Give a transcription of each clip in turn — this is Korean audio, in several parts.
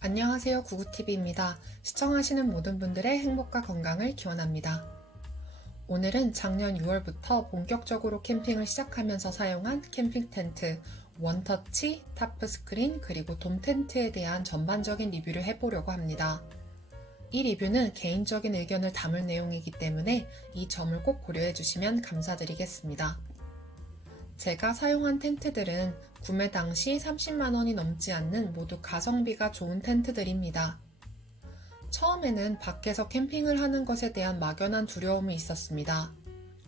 안녕하세요. 구구TV입니다. 시청하시는 모든 분들의 행복과 건강을 기원합니다. 오늘은 작년 6월부터 본격적으로 캠핑을 시작하면서 사용한 캠핑 텐트, 원터치, 타프 스크린, 그리고 돔 텐트에 대한 전반적인 리뷰를 해보려고 합니다. 이 리뷰는 개인적인 의견을 담을 내용이기 때문에 이 점을 꼭 고려해 주시면 감사드리겠습니다. 제가 사용한 텐트들은 구매 당시 30만원이 넘지 않는 모두 가성비가 좋은 텐트들입니다. 처음에는 밖에서 캠핑을 하는 것에 대한 막연한 두려움이 있었습니다.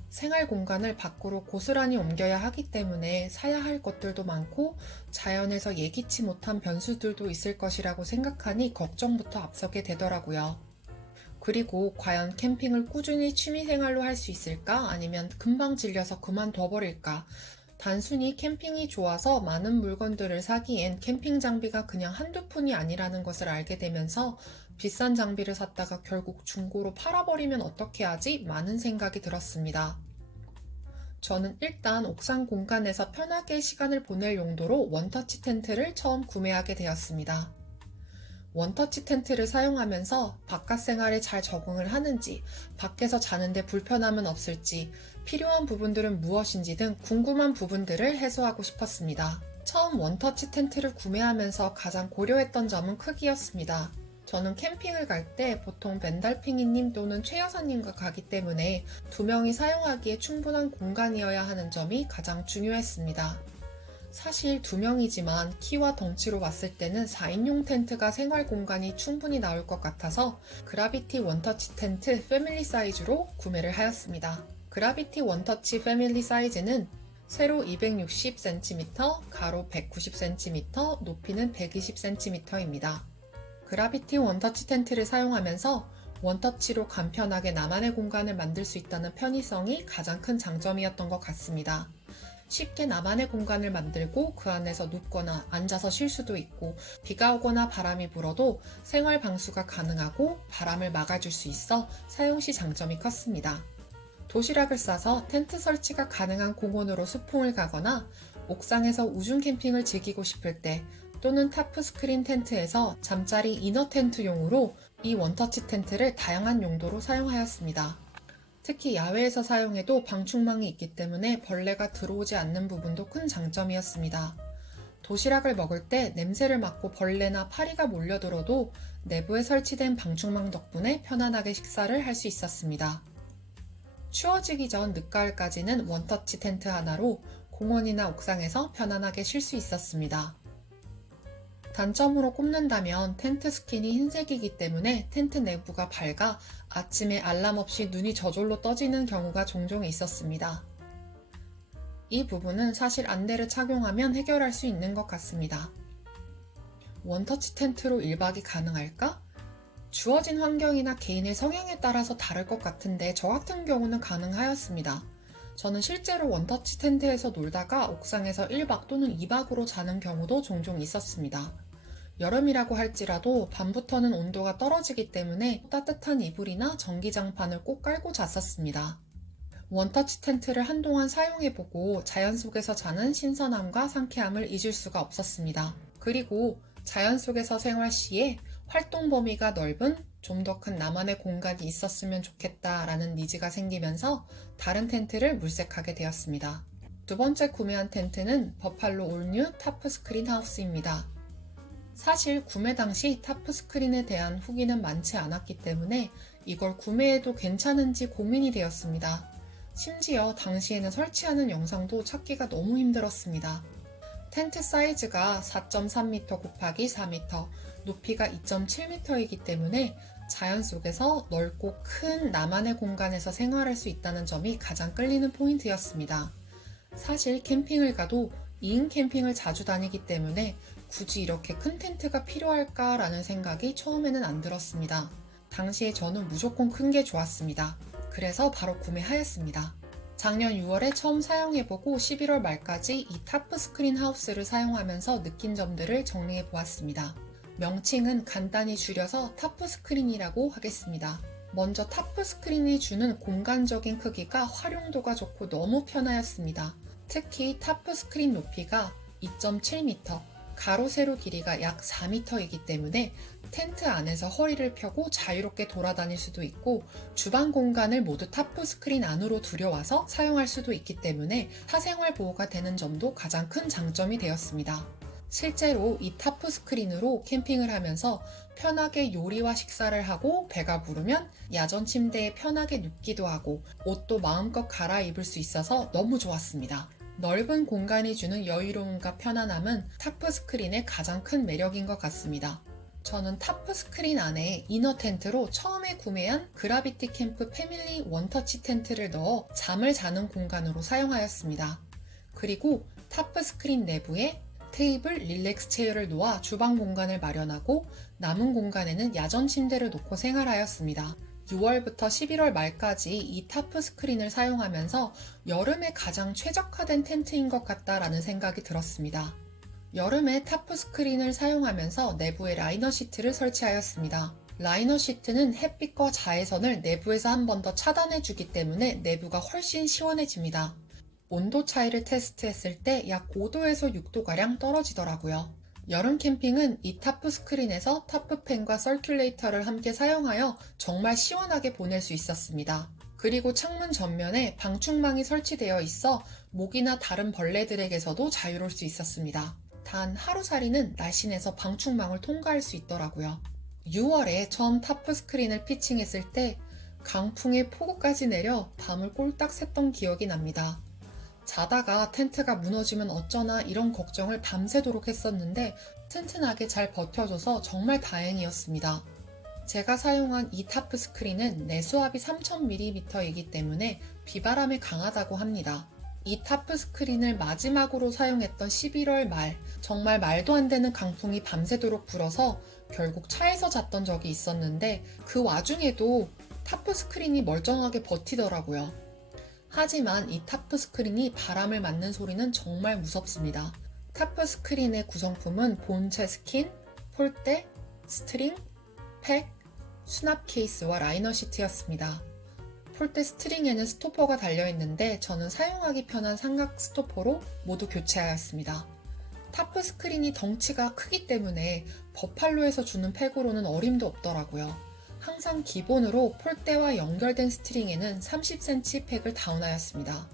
생활 공간을 밖으로 고스란히 옮겨야 하기 때문에 사야 할 것들도 많고 자연에서 예기치 못한 변수들도 있을 것이라고 생각하니 걱정부터 앞서게 되더라고요. 그리고 과연 캠핑을 꾸준히 취미생활로 할 수 있을까? 아니면 금방 질려서 그만둬버릴까? 단순히 캠핑이 좋아서 많은 물건들을 사기엔 캠핑 장비가 그냥 한두 푼이 아니라는 것을 알게 되면서 비싼 장비를 샀다가 결국 중고로 팔아버리면 어떻게 하지? 많은 생각이 들었습니다. 저는 일단 옥상 공간에서 편하게 시간을 보낼 용도로 원터치 텐트를 처음 구매하게 되었습니다. 원터치 텐트를 사용하면서 바깥 생활에 잘 적응을 하는지, 밖에서 자는데 불편함은 없을지, 필요한 부분들은 무엇인지 등 궁금한 부분들을 해소하고 싶었습니다. 처음 원터치 텐트를 구매하면서 가장 고려했던 점은 크기였습니다. 저는 캠핑을 갈 때 보통 벤달팽이님 또는 최 여사님과 가기 때문에 두 명이 사용하기에 충분한 공간이어야 하는 점이 가장 중요했습니다. 사실 두 명이지만 키와 덩치로 봤을 때는 4인용 텐트가 생활 공간이 충분히 나올 것 같아서 그라비티 원터치 텐트 패밀리 사이즈로 구매를 하였습니다. 그라비티 원터치 패밀리 사이즈는 세로 260cm, 가로 190cm, 높이는 120cm입니다. 그라비티 원터치 텐트를 사용하면서 원터치로 간편하게 나만의 공간을 만들 수 있다는 편의성이 가장 큰 장점이었던 것 같습니다. 쉽게 나만의 공간을 만들고 그 안에서 눕거나 앉아서 쉴 수도 있고 비가 오거나 바람이 불어도 생활 방수가 가능하고 바람을 막아줄 수 있어 사용 시 장점이 컸습니다. 도시락을 싸서 텐트 설치가 가능한 공원으로 소풍을 가거나 옥상에서 우중 캠핑을 즐기고 싶을 때 또는 타프 스크린 텐트에서 잠자리 이너 텐트용으로 이 원터치 텐트를 다양한 용도로 사용하였습니다. 특히 야외에서 사용해도 방충망이 있기 때문에 벌레가 들어오지 않는 부분도 큰 장점이었습니다. 도시락을 먹을 때 냄새를 맡고 벌레나 파리가 몰려들어도 내부에 설치된 방충망 덕분에 편안하게 식사를 할 수 있었습니다. 추워지기 전 늦가을까지는 원터치 텐트 하나로 공원이나 옥상에서 편안하게 쉴 수 있었습니다. 단점으로 꼽는다면 텐트 스킨이 흰색이기 때문에 텐트 내부가 밝아 아침에 알람 없이 눈이 저절로 떠지는 경우가 종종 있었습니다. 이 부분은 사실 안대를 착용하면 해결할 수 있는 것 같습니다. 원터치 텐트로 1박이 가능할까? 주어진 환경이나 개인의 성향에 따라서 다를 것 같은데 저 같은 경우는 가능하였습니다. 저는 실제로 원터치 텐트에서 놀다가 옥상에서 1박 또는 2박으로 자는 경우도 종종 있었습니다. 여름이라고 할지라도 밤부터는 온도가 떨어지기 때문에 따뜻한 이불이나 전기장판을 꼭 깔고 잤었습니다. 원터치 텐트를 한동안 사용해보고 자연 속에서 자는 신선함과 상쾌함을 잊을 수가 없었습니다. 그리고 자연 속에서 생활 시에 활동 범위가 넓은 좀 더 큰 나만의 공간이 있었으면 좋겠다라는 니즈가 생기면서 다른 텐트를 물색하게 되었습니다. 두 번째 구매한 텐트는 버팔로 올뉴 타프 스크린 하우스입니다. 사실 구매 당시 타프 스크린에 대한 후기는 많지 않았기 때문에 이걸 구매해도 괜찮은지 고민이 되었습니다. 심지어 당시에는 설치하는 영상도 찾기가 너무 힘들었습니다. 텐트 사이즈가 4.3m 곱하기 4m, 높이가 2.7m이기 때문에 자연 속에서 넓고 큰 나만의 공간에서 생활할 수 있다는 점이 가장 끌리는 포인트였습니다. 사실 캠핑을 가도 2인 캠핑을 자주 다니기 때문에 굳이 이렇게 큰 텐트가 필요할까라는 생각이 처음에는 안 들었습니다. 당시에 저는 무조건 큰 게 좋았습니다. 그래서 바로 구매하였습니다. 작년 6월에 처음 사용해보고 11월 말까지 이 타프 스크린 하우스를 사용하면서 느낀 점들을 정리해 보았습니다. 명칭은 간단히 줄여서 타프 스크린이라고 하겠습니다. 먼저 타프 스크린이 주는 공간적인 크기가 활용도가 좋고 너무 편하였습니다. 특히 타프 스크린 높이가 2.7m, 가로 세로 길이가 약 4m이기 때문에 텐트 안에서 허리를 펴고 자유롭게 돌아다닐 수도 있고 주방 공간을 모두 타프 스크린 안으로 들여와서 사용할 수도 있기 때문에 사생활 보호가 되는 점도 가장 큰 장점이 되었습니다. 실제로 이 타프 스크린으로 캠핑을 하면서 편하게 요리와 식사를 하고 배가 부르면 야전 침대에 편하게 눕기도 하고 옷도 마음껏 갈아입을 수 있어서 너무 좋았습니다. 넓은 공간이 주는 여유로움과 편안함은 타프 스크린의 가장 큰 매력인 것 같습니다. 저는 타프 스크린 안에 이너 텐트로 처음에 구매한 그라비티 캠프 패밀리 원터치 텐트를 넣어 잠을 자는 공간으로 사용하였습니다. 그리고 타프 스크린 내부에 테이블, 릴렉스 체어를 놓아 주방 공간을 마련하고 남은 공간에는 야전 침대를 놓고 생활하였습니다. 6월부터 11월 말까지 이 타프 스크린을 사용하면서 여름에 가장 최적화된 텐트인 것 같다라는 생각이 들었습니다. 여름에 타프 스크린을 사용하면서 내부에 라이너 시트를 설치하였습니다. 라이너 시트는 햇빛과 자외선을 내부에서 한 번 더 차단해 주기 때문에 내부가 훨씬 시원해집니다. 온도 차이를 테스트했을 때 약 5도에서 6도가량 떨어지더라고요. 여름 캠핑은 이 타프 스크린에서 타프팬과 서큘레이터를 함께 사용하여 정말 시원하게 보낼 수 있었습니다. 그리고 창문 전면에 방충망이 설치되어 있어 모기나 다른 벌레들에게서도 자유로울 수 있었습니다. 단 하루살이는 날씬해서 방충망을 통과할 수 있더라고요. 6월에 처음 타프 스크린을 피칭했을 때 강풍에 폭우까지 내려 밤을 꼴딱 샜던 기억이 납니다. 자다가 텐트가 무너지면 어쩌나 이런 걱정을 밤새도록 했었는데 튼튼하게 잘 버텨줘서 정말 다행이었습니다. 제가 사용한 이 타프 스크린은 내수압이 3000mm이기 때문에 비바람에 강하다고 합니다. 이 타프 스크린을 마지막으로 사용했던 11월 말, 정말 말도 안 되는 강풍이 밤새도록 불어서 결국 차에서 잤던 적이 있었는데 그 와중에도 타프 스크린이 멀쩡하게 버티더라고요. 하지만 이 타프 스크린이 바람을 맞는 소리는 정말 무섭습니다. 타프 스크린의 구성품은 본체 스킨, 폴대, 스트링, 팩, 수납 케이스와 라이너 시트였습니다. 폴대 스트링에는 스토퍼가 달려있는데 저는 사용하기 편한 삼각 스토퍼로 모두 교체하였습니다. 타프 스크린이 덩치가 크기 때문에 버팔로에서 주는 팩으로는 어림도 없더라고요. 항상 기본으로 폴대와 연결된 스트링에는 30cm 팩을 다운하였습니다.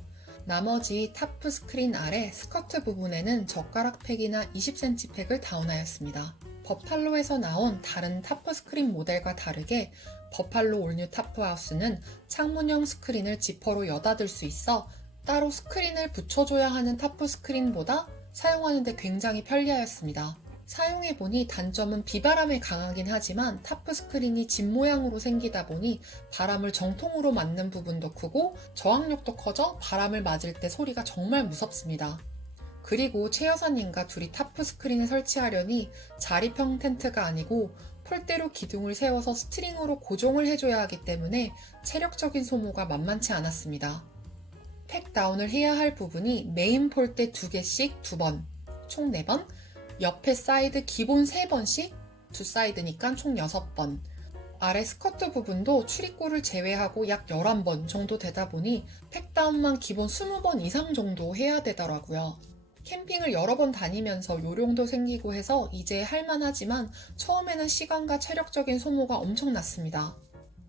나머지 타프 스크린 아래 스커트 부분에는 젓가락 팩이나 20cm 팩을 다운하였습니다. 버팔로에서 나온 다른 타프 스크린 모델과 다르게 버팔로 올뉴 타프 하우스는 창문형 스크린을 지퍼로 여닫을 수 있어 따로 스크린을 붙여줘야 하는 타프 스크린보다 사용하는데 굉장히 편리하였습니다. 사용해보니 단점은 비바람에 강하긴 하지만 타프 스크린이 집 모양으로 생기다 보니 바람을 정통으로 맞는 부분도 크고 저항력도 커져 바람을 맞을 때 소리가 정말 무섭습니다. 그리고 최 여사님과 둘이 타프 스크린을 설치하려니 자립형 텐트가 아니고 폴대로 기둥을 세워서 스트링으로 고정을 해줘야 하기 때문에 체력적인 소모가 만만치 않았습니다. 팩 다운을 해야 할 부분이 메인 폴대 2개씩 2번, 총 4번, 옆에 사이드 기본 3번씩 두 사이드니까 총 6번, 아래 스커트 부분도 출입구를 제외하고 약 11번 정도 되다 보니 팩다운만 기본 20번 이상 정도 해야 되더라고요. 캠핑을 여러 번 다니면서 요령도 생기고 해서 이제 할만하지만 처음에는 시간과 체력적인 소모가 엄청났습니다.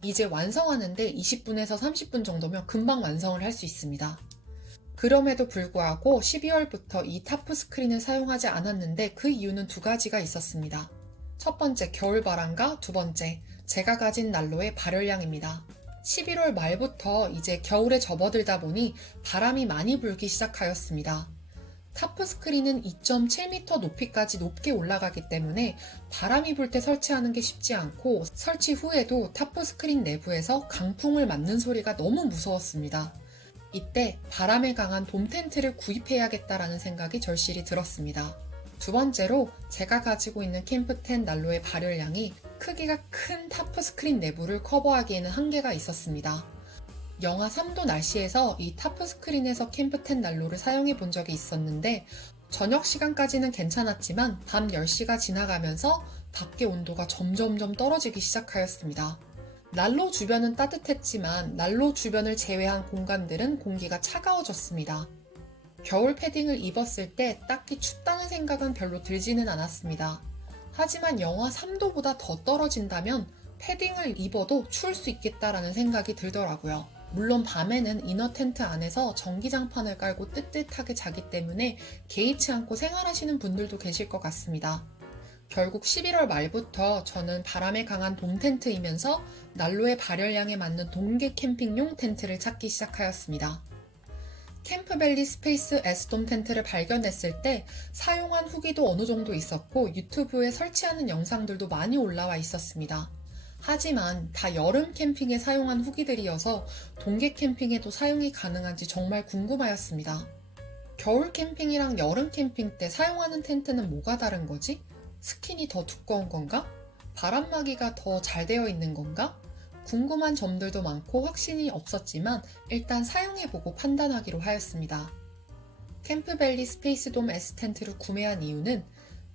이제 완성하는데 20분에서 30분 정도면 금방 완성을 할 수 있습니다. 그럼에도 불구하고 12월부터 이 타프 스크린을 사용하지 않았는데 그 이유는 2가지가 있었습니다. 첫 번째 겨울바람과 두 번째 제가 가진 난로의 발열량입니다. 11월 말부터 이제 겨울에 접어들다 보니 바람이 많이 불기 시작하였습니다. 타프 스크린은 2.7m 높이까지 높게 올라가기 때문에 바람이 불 때 설치하는 게 쉽지 않고 설치 후에도 타프 스크린 내부에서 강풍을 맞는 소리가 너무 무서웠습니다. 이때 바람에 강한 돔 텐트를 구입해야겠다라는 생각이 절실히 들었습니다. 두 번째로 제가 가지고 있는 캠프텐 난로의 발열량이 크기가 큰 타프 스크린 내부를 커버하기에는 한계가 있었습니다. 영하 3도 날씨에서 이 타프 스크린에서 캠프텐 난로를 사용해 본 적이 있었는데 저녁 시간까지는 괜찮았지만 밤 10시가 지나가면서 밖의 온도가 점점점 떨어지기 시작하였습니다. 난로 주변은 따뜻했지만 난로 주변을 제외한 공간들은 공기가 차가워졌습니다. 겨울 패딩을 입었을 때 딱히 춥다는 생각은 별로 들지는 않았습니다. 하지만 영하 3도보다 더 떨어진다면 패딩을 입어도 추울 수 있겠다라는 생각이 들더라고요. 물론 밤에는 이너 텐트 안에서 전기장판을 깔고 뜨뜻하게 자기 때문에 개의치 않고 생활하시는 분들도 계실 것 같습니다. 결국 11월 말부터 저는 바람에 강한 돔 텐트이면서 난로의 발열량에 맞는 동계 캠핑용 텐트를 찾기 시작하였습니다. 캠프밸리 스페이스 S돔 텐트를 발견했을 때 사용한 후기도 어느 정도 있었고 유튜브에 설치하는 영상들도 많이 올라와 있었습니다. 하지만 다 여름 캠핑에 사용한 후기들이어서 동계 캠핑에도 사용이 가능한지 정말 궁금하였습니다. 겨울 캠핑이랑 여름 캠핑 때 사용하는 텐트는 뭐가 다른 거지? 스킨이 더 두꺼운 건가? 바람막이가 더 잘 되어 있는 건가? 궁금한 점들도 많고 확신이 없었지만 일단 사용해보고 판단하기로 하였습니다. 캠프밸리 스페이스돔 S 텐트를 구매한 이유는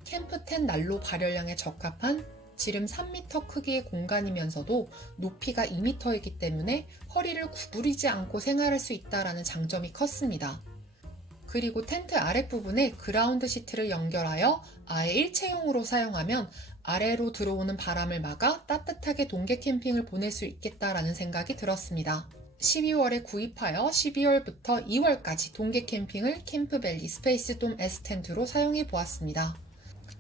캠프텐 난로 발열량에 적합한 지름 3m 크기의 공간이면서도 높이가 2m이기 때문에 허리를 구부리지 않고 생활할 수 있다는 장점이 컸습니다. 그리고 텐트 아랫부분에 그라운드 시트를 연결하여 아예 일체형으로 사용하면 아래로 들어오는 바람을 막아 따뜻하게 동계 캠핑을 보낼 수 있겠다라는 생각이 들었습니다. 12월에 구입하여 12월부터 2월까지 동계 캠핑을 캠프밸리 스페이스돔 S 텐트로 사용해 보았습니다.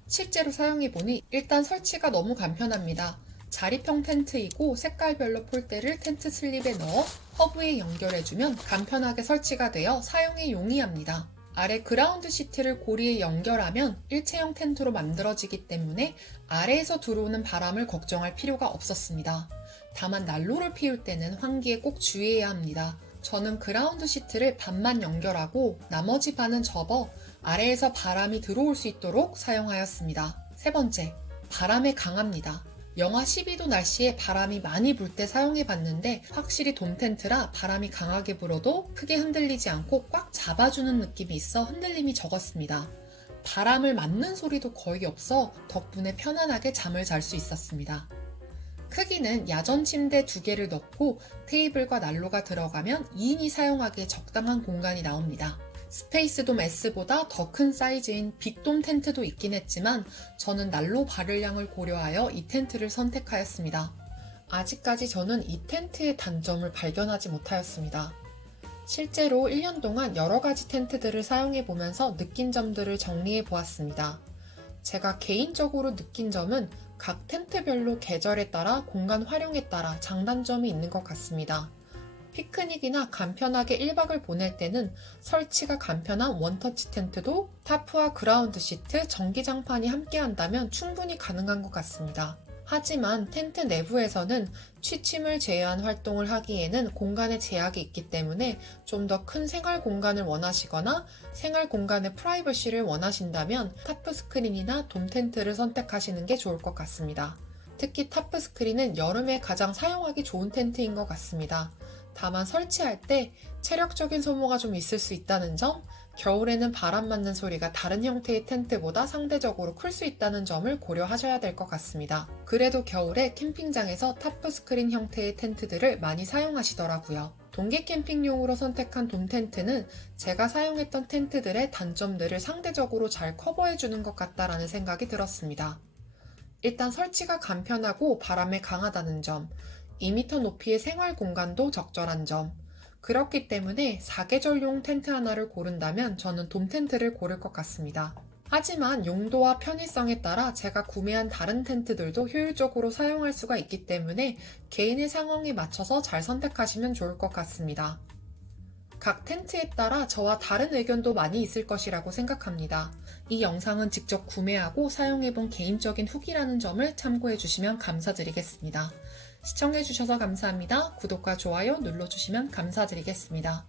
실제로 사용해보니 일단 설치가 너무 간편합니다. 자립형 텐트이고 색깔별로 폴대를 텐트 슬립에 넣어 허브에 연결해주면 간편하게 설치가 되어 사용에 용이합니다. 아래 그라운드 시트를 고리에 연결하면 일체형 텐트로 만들어지기 때문에 아래에서 들어오는 바람을 걱정할 필요가 없었습니다. 다만 난로를 피울 때는 환기에 꼭 주의해야 합니다. 저는 그라운드 시트를 반만 연결하고 나머지 반은 접어 아래에서 바람이 들어올 수 있도록 사용하였습니다. 세 번째, 바람에 강합니다. 영하 12도 날씨에 바람이 많이 불 때 사용해 봤는데 확실히 돔 텐트라 바람이 강하게 불어도 크게 흔들리지 않고 꽉 잡아주는 느낌이 있어 흔들림이 적었습니다. 바람을 맞는 소리도 거의 없어 덕분에 편안하게 잠을 잘 수 있었습니다. 크기는 야전 침대 2개를 넣고 테이블과 난로가 들어가면 2인이 사용하기에 적당한 공간이 나옵니다. 스페이스돔 S보다 더 큰 사이즈인 빅돔 텐트도 있긴 했지만 저는 난로 발열량을 고려하여 이 텐트를 선택하였습니다. 아직까지 저는 이 텐트의 단점을 발견하지 못하였습니다. 실제로 1년 동안 여러 가지 텐트들을 사용해 보면서 느낀 점들을 정리해 보았습니다. 제가 개인적으로 느낀 점은 각 텐트별로 계절에 따라 공간 활용에 따라 장단점이 있는 것 같습니다. 피크닉이나 간편하게 1박을 보낼 때는 설치가 간편한 원터치 텐트도 타프와 그라운드 시트, 전기장판이 함께 한다면 충분히 가능한 것 같습니다. 하지만 텐트 내부에서는 취침을 제외한 활동을 하기에는 공간의 제약이 있기 때문에 좀 더 큰 생활 공간을 원하시거나 생활 공간의 프라이버시를 원하신다면 타프 스크린이나 돔 텐트를 선택하시는 게 좋을 것 같습니다. 특히 타프 스크린은 여름에 가장 사용하기 좋은 텐트인 것 같습니다. 다만 설치할 때 체력적인 소모가 좀 있을 수 있다는 점, 겨울에는 바람 맞는 소리가 다른 형태의 텐트보다 상대적으로 클 수 있다는 점을 고려하셔야 될 것 같습니다. 그래도 겨울에 캠핑장에서 타프 스크린 형태의 텐트들을 많이 사용하시더라고요. 동계 캠핑용으로 선택한 돔 텐트는 제가 사용했던 텐트들의 단점들을 상대적으로 잘 커버해주는 것 같다라는 생각이 들었습니다. 일단 설치가 간편하고 바람에 강하다는 점, 2m 높이의 생활 공간도 적절한 점. 그렇기 때문에 4계절용 텐트 하나를 고른다면 저는 돔 텐트를 고를 것 같습니다. 하지만 용도와 편의성에 따라 제가 구매한 다른 텐트들도 효율적으로 사용할 수가 있기 때문에 개인의 상황에 맞춰서 잘 선택하시면 좋을 것 같습니다. 각 텐트에 따라 저와 다른 의견도 많이 있을 것이라고 생각합니다. 이 영상은 직접 구매하고 사용해본 개인적인 후기라는 점을 참고해 주시면 감사드리겠습니다. 시청해주셔서 감사합니다. 구독과 좋아요 눌러주시면 감사드리겠습니다.